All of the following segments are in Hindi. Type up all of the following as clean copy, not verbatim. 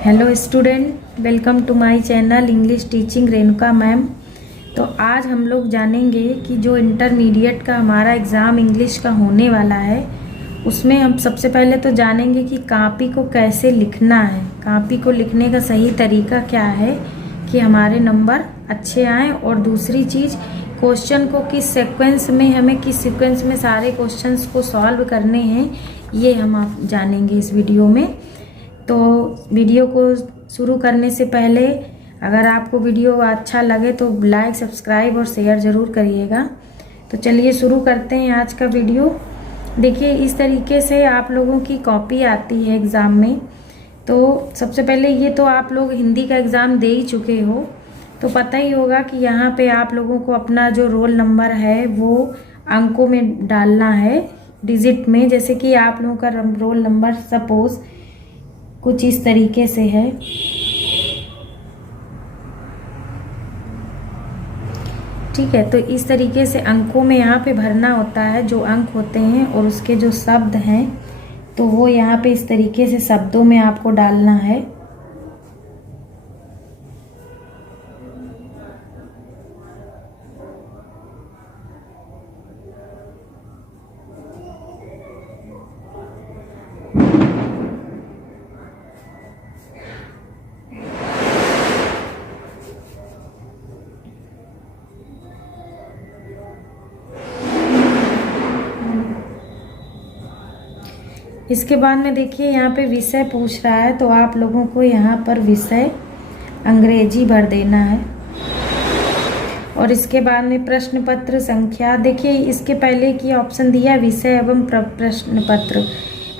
Hello student, welcome to my channel English teaching Renuka ma'am. तो आज हम लोग जानेंगे कि जो इंटरमीडिएट का हमारा एग्ज़ाम इंग्लिश का होने वाला है उसमें हम सबसे पहले तो जानेंगे कि कॉपी को कैसे लिखना है। कॉपी को लिखने का सही तरीका क्या है कि हमारे नंबर अच्छे आएँ, और दूसरी चीज़ क्वेश्चन को किस सीक्वेंस में सारे क्वेश्चंस को सॉल्व करने हैं, ये हम आप जानेंगे इस वीडियो में। तो वीडियो को शुरू करने से पहले अगर आपको वीडियो अच्छा लगे तो लाइक, सब्सक्राइब और शेयर ज़रूर करिएगा। तो चलिए शुरू करते हैं आज का वीडियो। देखिए, इस तरीके से आप लोगों की कॉपी आती है एग्ज़ाम में। तो सबसे पहले ये तो आप लोग हिंदी का एग्ज़ाम दे ही चुके हो, तो पता ही होगा कि यहाँ पे आप लोगों को अपना जो रोल नंबर है वो अंकों में डालना है, डिजिट में। जैसे कि आप लोगों का रोल नंबर सपोज़ कुछ इस तरीके से है। ठीक है, तो इस तरीके से अंकों में यहाँ पे भरना होता है, जो अंक होते हैं और उसके जो शब्द हैं तो वो यहाँ पे इस तरीके से शब्दों में आपको डालना है। इसके बाद में देखिए यहाँ पे विषय पूछ रहा है, तो आप लोगों को यहाँ पर विषय अंग्रेजी भर देना है। और इसके बाद में प्रश्न पत्र संख्या, देखिए इसके पहले की ऑप्शन दिया विषय एवं प्रश्न पत्र।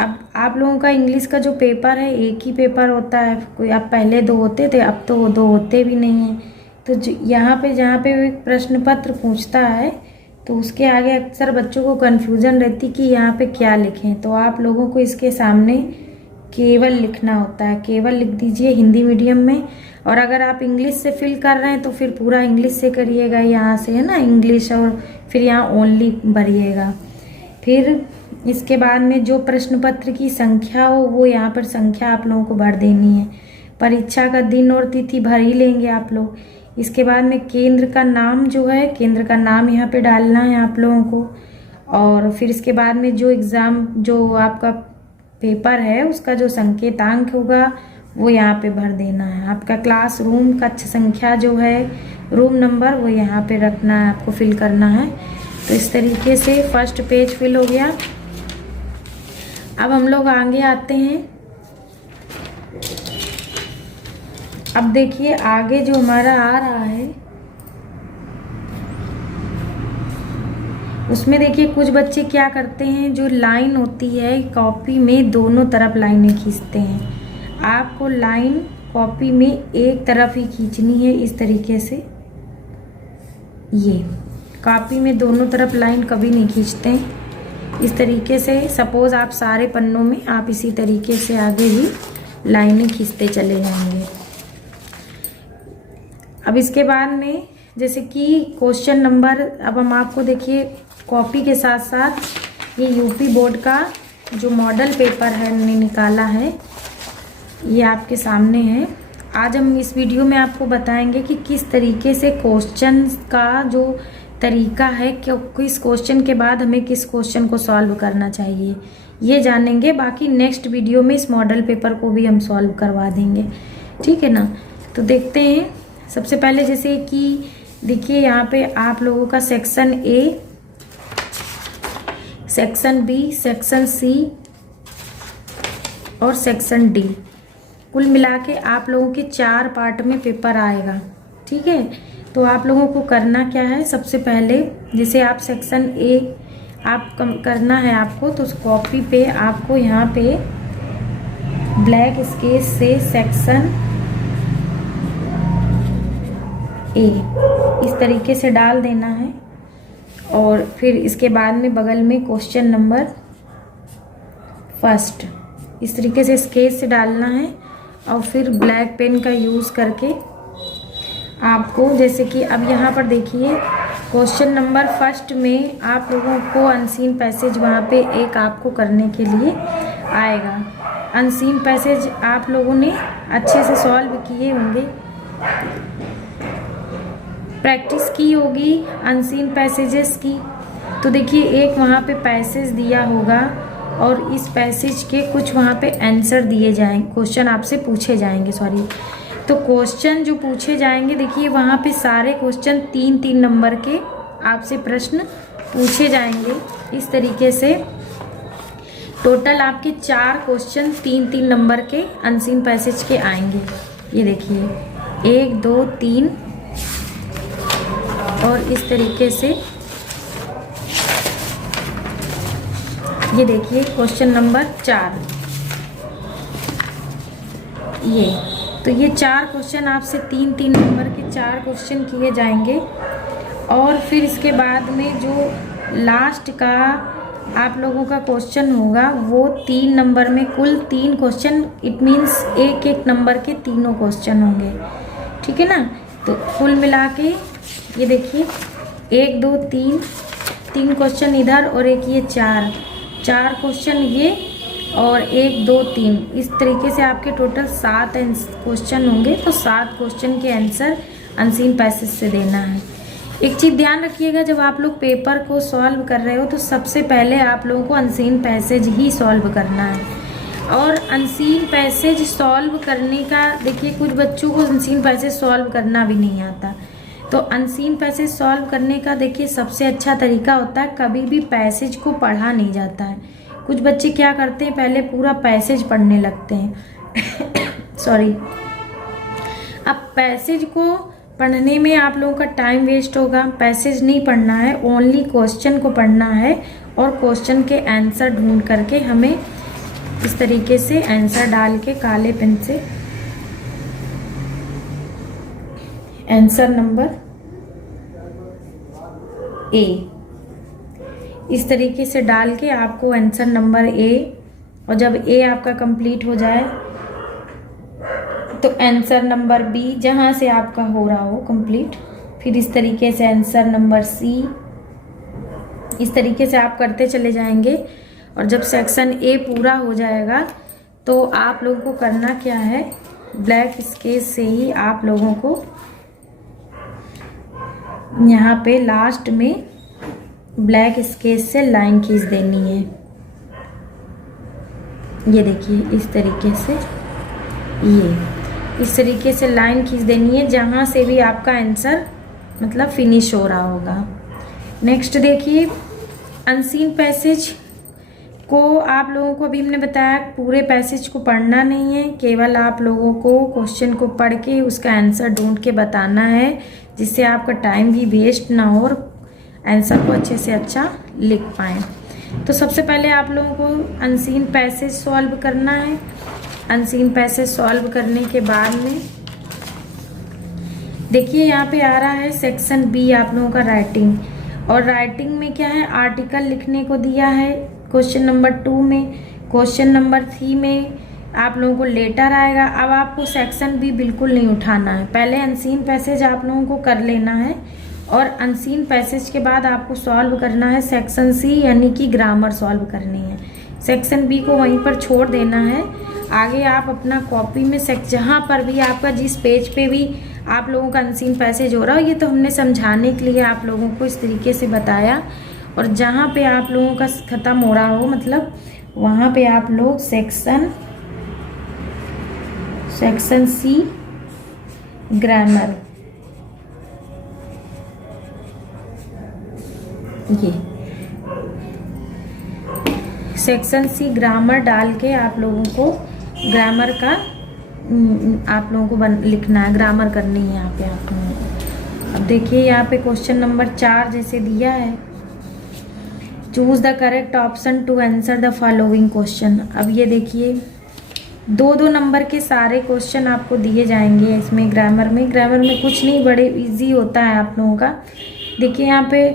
अब आप लोगों का इंग्लिश का जो पेपर है एक ही पेपर होता है, कोई अब पहले दो होते थे, अब तो दो होते भी नहीं हैं। तो यहाँ पे जहाँ पे प्रश्न पत्र पूछता है तो उसके आगे अक्सर बच्चों को कन्फ्यूज़न रहती कि यहाँ पे क्या लिखें। तो आप लोगों को इसके सामने केवल लिखना होता है, केवल लिख दीजिए हिंदी मीडियम में। और अगर आप इंग्लिश से फिल कर रहे हैं तो फिर पूरा इंग्लिश से करिएगा, यहाँ से है ना इंग्लिश, और फिर यहाँ ओनली भरिएगा। फिर इसके बाद में जो प्रश्न पत्र की संख्या हो वो यहाँ पर संख्या आप लोगों को भर देनी है। परीक्षा का दिन और तिथि भर ही लेंगे आप लोग। इसके बाद में केंद्र का नाम जो है, केंद्र का नाम यहाँ पे डालना है आप लोगों को। और फिर इसके बाद में जो एग्ज़ाम जो आपका पेपर है उसका जो संकेतांक होगा वो यहाँ पे भर देना है। आपका क्लास रूम कक्ष संख्या जो है, रूम नंबर, वो यहाँ पे रखना है, आपको फिल करना है। तो इस तरीके से फर्स्ट पेज फिल हो गया। अब हम लोग आगे आते हैं। अब देखिए आगे जो हमारा आ रहा है उसमें देखिए कुछ बच्चे क्या करते हैं, जो लाइन होती है कॉपी में दोनों तरफ लाइनें खींचते हैं। आपको लाइन कॉपी में एक तरफ ही खींचनी है, इस तरीके से। ये कॉपी में दोनों तरफ लाइन कभी नहीं खींचते हैं। इस तरीके से सपोज आप सारे पन्नों में आप इसी तरीके से आगे भी लाइनें खींचते चले जाएंगे। अब इसके बाद में जैसे कि क्वेश्चन नंबर, अब हम आपको देखिए कॉपी के साथ साथ ये यूपी बोर्ड का जो मॉडल पेपर है हमने निकाला है, ये आपके सामने है। आज हम इस वीडियो में आपको बताएंगे कि किस तरीके से क्वेश्चन का जो तरीका है कि किस क्वेश्चन के बाद हमें किस क्वेश्चन को सॉल्व करना चाहिए, ये जानेंगे। बाकी नेक्स्ट वीडियो में इस मॉडल पेपर को भी हम सॉल्व करवा देंगे, ठीक है ना। तो देखते हैं सबसे पहले, जैसे कि देखिए यहाँ पे आप लोगों का section A, section B, section C और सेक्शन डी, कुल मिला के आप लोगों के 4 पार्ट में पेपर आएगा, ठीक है। तो आप लोगों को करना क्या है, सबसे पहले जैसे आप सेक्शन ए आप करना है आपको, तो उस कॉपी पे आपको यहाँ पे ब्लैक स्केच से सेक्शन ए इस तरीके से डाल देना है। और फिर इसके बाद में बगल में क्वेश्चन नंबर फर्स्ट इस तरीके से स्केच से डालना है। और फिर ब्लैक पेन का यूज़ करके आपको, जैसे कि अब यहाँ पर देखिए क्वेश्चन नंबर फर्स्ट में आप लोगों को अनसीन पैसेज वहाँ पे एक आपको करने के लिए आएगा। अनसीन पैसेज आप लोगों ने अच्छे से सॉल्व किए होंगे, प्रैक्टिस की होगी अनसीन पैसेजेस की। तो देखिए एक वहाँ पे पैसेज दिया होगा और इस पैसेज के कुछ वहाँ पे आंसर दिए जाएंगे, क्वेश्चन आपसे पूछे जाएंगे, सॉरी। तो क्वेश्चन जो पूछे जाएंगे, देखिए वहाँ पे सारे क्वेश्चन 3-3 नंबर के आपसे प्रश्न पूछे जाएंगे। इस तरीके से टोटल आपके 4 क्वेश्चन 3-3 नंबर के अनसीन पैसेज के आएंगे। ये देखिए 1 2 3 और इस तरीके से ये देखिए क्वेश्चन नंबर 4, ये तो ये 4 क्वेश्चन आपसे 3-3 नंबर के 4 क्वेश्चन किए जाएंगे। और फिर इसके बाद में जो लास्ट का आप लोगों का क्वेश्चन होगा वो 3 नंबर में कुल 3 क्वेश्चन, इट मीन्स 1-1 नंबर के तीनों क्वेश्चन होंगे, ठीक है ना। तो कुल मिला के ये देखिए 1 2 3 क्वेश्चन इधर और एक ये 4 क्वेश्चन ये और 1 2 3 इस तरीके से आपके टोटल 7 क्वेश्चन होंगे। तो 7 क्वेश्चन के आंसर अनसीन पैसेज से देना है। एक चीज़ ध्यान रखिएगा, जब आप लोग पेपर को सॉल्व कर रहे हो तो सबसे पहले आप लोगों को अनसीन पैसेज ही सॉल्व करना है। और अनसीन पैसेज सॉल्व करने का देखिए कुछ बच्चों को अनसीन पैसेज सॉल्व करना भी नहीं आता। तो अनसीन पैसेज सॉल्व करने का देखिए सबसे अच्छा तरीका होता है, कभी भी पैसेज को पढ़ा नहीं जाता है। कुछ बच्चे क्या करते हैं, पहले पूरा पैसेज पढ़ने लगते हैं सॉरी। अब पैसेज को पढ़ने में आप लोगों का टाइम वेस्ट होगा। पैसेज नहीं पढ़ना है, ओनली क्वेश्चन को पढ़ना है और क्वेश्चन के आंसर ढूंढ करके हमें इस तरीके से आंसर डाल के काले पेन से आंसर नंबर ए इस तरीके से डाल के आपको आंसर नंबर ए, और जब ए आपका कंप्लीट हो जाए तो आंसर नंबर बी जहाँ से आपका हो रहा हो कंप्लीट, फिर इस तरीके से आंसर नंबर सी, इस तरीके से आप करते चले जाएंगे। और जब सेक्शन ए पूरा हो जाएगा तो आप लोगों को करना क्या है, ब्लैक स्केच से ही आप लोगों को यहाँ पे लास्ट में ब्लैक स्केच से लाइन खींच देनी है। ये देखिए इस तरीके से, ये इस तरीके से लाइन खींच देनी है जहाँ से भी आपका आंसर मतलब फिनिश हो रहा होगा। नेक्स्ट देखिए अनसीन पैसेज को आप लोगों को अभी हमने बताया पूरे पैसेज को पढ़ना नहीं है, केवल आप लोगों को क्वेश्चन को पढ़ के उसका आंसर ढूंढ के बताना है, जिससे आपका टाइम भी वेस्ट ना हो और आंसर को अच्छे से अच्छा लिख पाएँ। तो सबसे पहले आप लोगों को अनसीन पैसेज सॉल्व करना है। अनसीन पैसेज सॉल्व करने के बाद में देखिए यहाँ पे आ रहा है सेक्शन बी आप लोगों का राइटिंग, और राइटिंग में क्या है, आर्टिकल लिखने को दिया है क्वेश्चन नंबर 2 में। क्वेश्चन नंबर 3 में आप लोगों को लेटर आएगा। अब आपको सेक्शन बी बिल्कुल नहीं उठाना है, पहले अनसीन पैसेज आप लोगों को कर लेना है और अनसीन पैसेज के बाद आपको सॉल्व करना है सेक्शन सी, यानी कि ग्रामर सॉल्व करनी है। सेक्शन बी को वहीं पर छोड़ देना है। आगे आप अपना कॉपी में जहाँ पर भी आपका जिस पेज पे भी आप लोगों का अनसीन पैसेज हो रहा हो, ये तो हमने समझाने के लिए आप लोगों को इस तरीके से बताया, और जहाँ पे आप लोगों का ख़त्म हो रहा हो मतलब वहाँ पे आप लोग सेक्शन सी ग्रामर, ये सेक्शन सी ग्रामर डाल के आप लोगों को ग्रामर का आप लोगों को लिखना है, ग्रामर करनी है यहाँ पे आप लोगों को। अब देखिए यहाँ पे क्वेश्चन नंबर 4 जैसे दिया है, choose the correct option to answer the following question. अब ये देखिए 2-2 नंबर के सारे क्वेश्चन आपको दिए जाएंगे इसमें ग्रामर में कुछ नहीं, बड़े इजी होता है आप लोगों का। देखिए यहाँ पे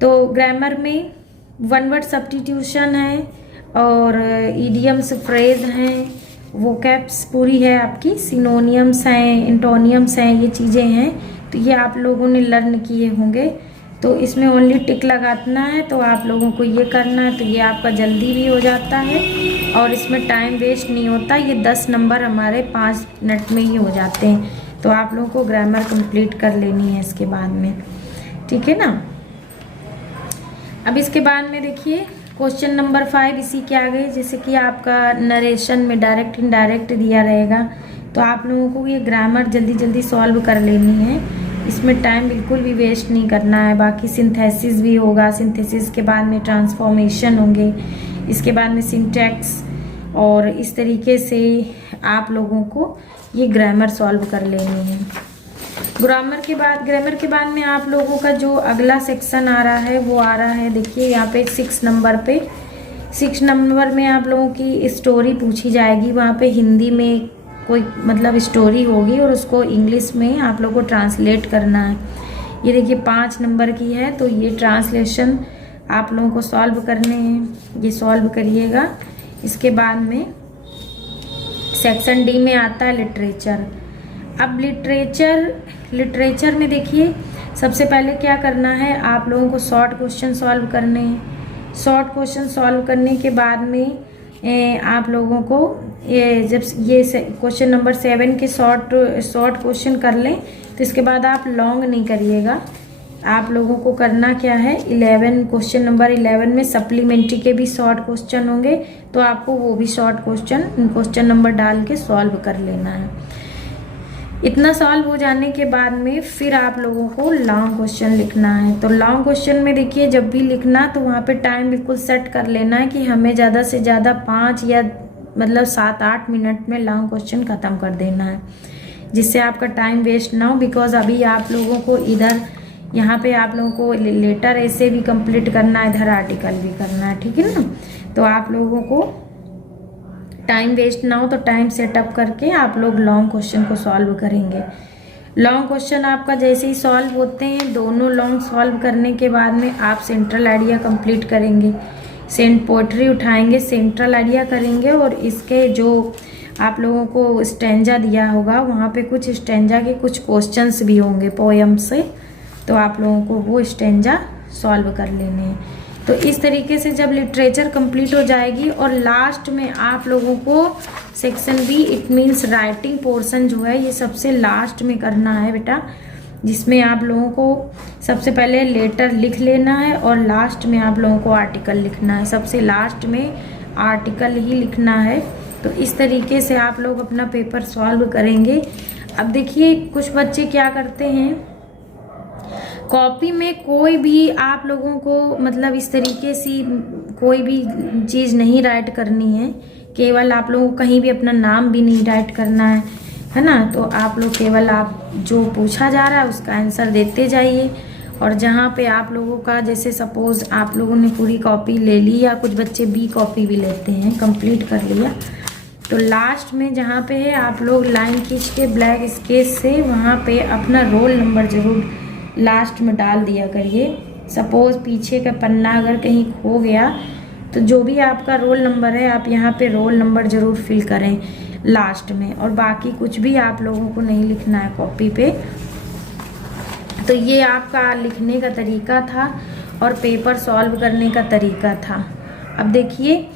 तो ग्रामर में 1 वर्ड सब्स्टिट्यूशन है और इडियम्स फ्रेज हैं, वोकैब्स पूरी है आपकी, सिनोनियम्स हैं, एंटोनियम्स हैं, ये चीज़ें हैं। तो ये आप लोगों ने लर्न किए होंगे। तो इसमें ओनली टिक लगाना है, तो आप लोगों को ये करना है, तो ये आपका जल्दी भी हो जाता है और इसमें टाइम वेस्ट नहीं होता। ये 10 नंबर हमारे 5 मिनट में ही हो जाते हैं। तो आप लोगों को ग्रामर कंप्लीट कर लेनी है इसके बाद में, ठीक है ना। अब इसके बाद में देखिए क्वेश्चन नंबर 5 इसी के आगे, जैसे कि आपका नरेशन में डायरेक्ट इनडायरेक्ट दिया रहेगा, तो आप लोगों को ये ग्रामर जल्दी जल्दी सॉल्व कर लेनी है। इसमें टाइम बिल्कुल भी वेस्ट नहीं करना है। बाकी सिंथेसिस भी होगा, सिंथेसिस के बाद में ट्रांसफॉर्मेशन होंगे, इसके बाद में सिंटैक्स, और इस तरीके से आप लोगों को ये ग्रामर सॉल्व कर लेनी है। ग्रामर के बाद में आप लोगों का जो अगला सेक्शन आ रहा है वो आ रहा है, देखिए यहाँ पे 6 नंबर में आप लोगों की स्टोरी पूछी जाएगी। वहाँ पे हिंदी में कोई मतलब स्टोरी होगी और उसको इंग्लिश में आप लोगों को ट्रांसलेट करना है। ये देखिए 5 नंबर की है, तो ये ट्रांसलेशन आप लोगों को सॉल्व करने हैं, ये सॉल्व करिएगा। इसके बाद में सेक्शन डी में आता है लिटरेचर। अब लिटरेचर में देखिए सबसे पहले क्या करना है, आप लोगों को शॉर्ट क्वेश्चन सॉल्व करने हैं। शॉर्ट क्वेश्चन सॉल्व करने के बाद में आप लोगों को जब ये क्वेश्चन नंबर 7 के शॉर्ट क्वेश्चन कर लें, तो इसके बाद आप लॉन्ग नहीं करिएगा। आप लोगों को करना क्या है, क्वेश्चन नंबर 11 में सप्लीमेंट्री के भी शॉर्ट क्वेश्चन होंगे, तो आपको वो भी शॉर्ट क्वेश्चन नंबर डाल के सॉल्व कर लेना है। इतना सॉल्व हो जाने के बाद में फिर आप लोगों को लॉन्ग क्वेश्चन लिखना है। तो लॉन्ग क्वेश्चन में देखिए जब भी लिखना तो वहाँ पे टाइम बिल्कुल सेट कर लेना है कि हमें ज़्यादा से ज़्यादा 5 या मतलब 7-8 मिनट में लॉन्ग क्वेश्चन ख़त्म कर देना है, जिससे आपका टाइम वेस्ट ना हो। बिकॉज अभी आप लोगों को इधर यहाँ पे आप लोगों को लेटर ऐसे भी कंप्लीट करना है, इधर आर्टिकल भी करना है, ठीक है ना। तो आप लोगों को टाइम वेस्ट ना हो तो टाइम सेटअप करके आप लोग लॉन्ग क्वेश्चन को सॉल्व करेंगे। लॉन्ग क्वेश्चन आपका जैसे ही सॉल्व होते हैं, दोनों लॉन्ग सॉल्व करने के बाद में आप सेंट्रल आइडिया कंप्लीट करेंगे, पोएट्री उठाएंगे, सेंट्रल आइडिया करेंगे, और इसके जो आप लोगों को स्टेंजा दिया होगा वहाँ पे कुछ स्टेंजा के कुछ क्वेश्चंस भी होंगे पोएम से, तो आप लोगों को वो स्टेंजा सॉल्व कर लेने हैं। तो इस तरीके से जब लिटरेचर कंप्लीट हो जाएगी और लास्ट में आप लोगों को section B it means writing portion जो है ये सबसे लास्ट में करना है बेटा, जिसमें आप लोगों को सबसे पहले लेटर लिख लेना है और लास्ट में आप लोगों को आर्टिकल लिखना है। सबसे लास्ट में आर्टिकल ही लिखना है। तो इस तरीके से आप लोग अपना पेपर सॉल्व करेंगे। अब देखिए कुछ बच्चे क्या करते हैं, कॉपी में कोई भी आप लोगों को मतलब इस तरीके से कोई भी चीज़ नहीं राइट करनी है, केवल आप लोगों को कहीं भी अपना नाम भी नहीं राइट करना है ना। तो आप लोग केवल आप जो पूछा जा रहा है उसका आंसर देते जाइए, और जहाँ पे आप लोगों का जैसे सपोज़ आप लोगों ने पूरी कॉपी ले ली या कुछ बच्चे बी कॉपी भी लेते हैं, कंप्लीट कर लिया, तो लास्ट में जहाँ पे है आप लोग लाइन खींच के ब्लैक स्केच से वहाँ पे अपना रोल नंबर ज़रूर लास्ट में डाल दिया करिए। सपोज़ पीछे का पन्ना अगर कहीं खो गया तो जो भी आपका रोल नंबर है आप यहाँ पे रोल नंबर ज़रूर फिल करें लास्ट में, और बाकी कुछ भी आप लोगों को नहीं लिखना है कॉपी पे। तो ये आपका लिखने का तरीका था और पेपर सॉल्व करने का तरीका था। अब देखिए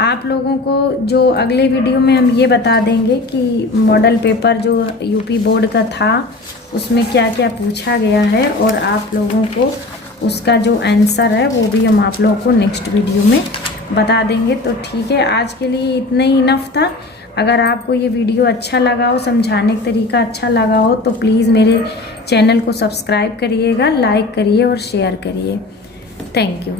आप लोगों को जो अगले वीडियो में हम ये बता देंगे कि मॉडल पेपर जो यूपी बोर्ड का था उसमें क्या क्या पूछा गया है, और आप लोगों को उसका जो आंसर है वो भी हम आप लोगों को नेक्स्ट वीडियो में बता देंगे। तो ठीक है, आज के लिए इतना ही इनफ था। अगर आपको ये वीडियो अच्छा लगा हो, समझाने का तरीका अच्छा लगा हो, तो प्लीज़ मेरे चैनल को सब्सक्राइब करिएगा, लाइक करिए और शेयर करिए। Thank you.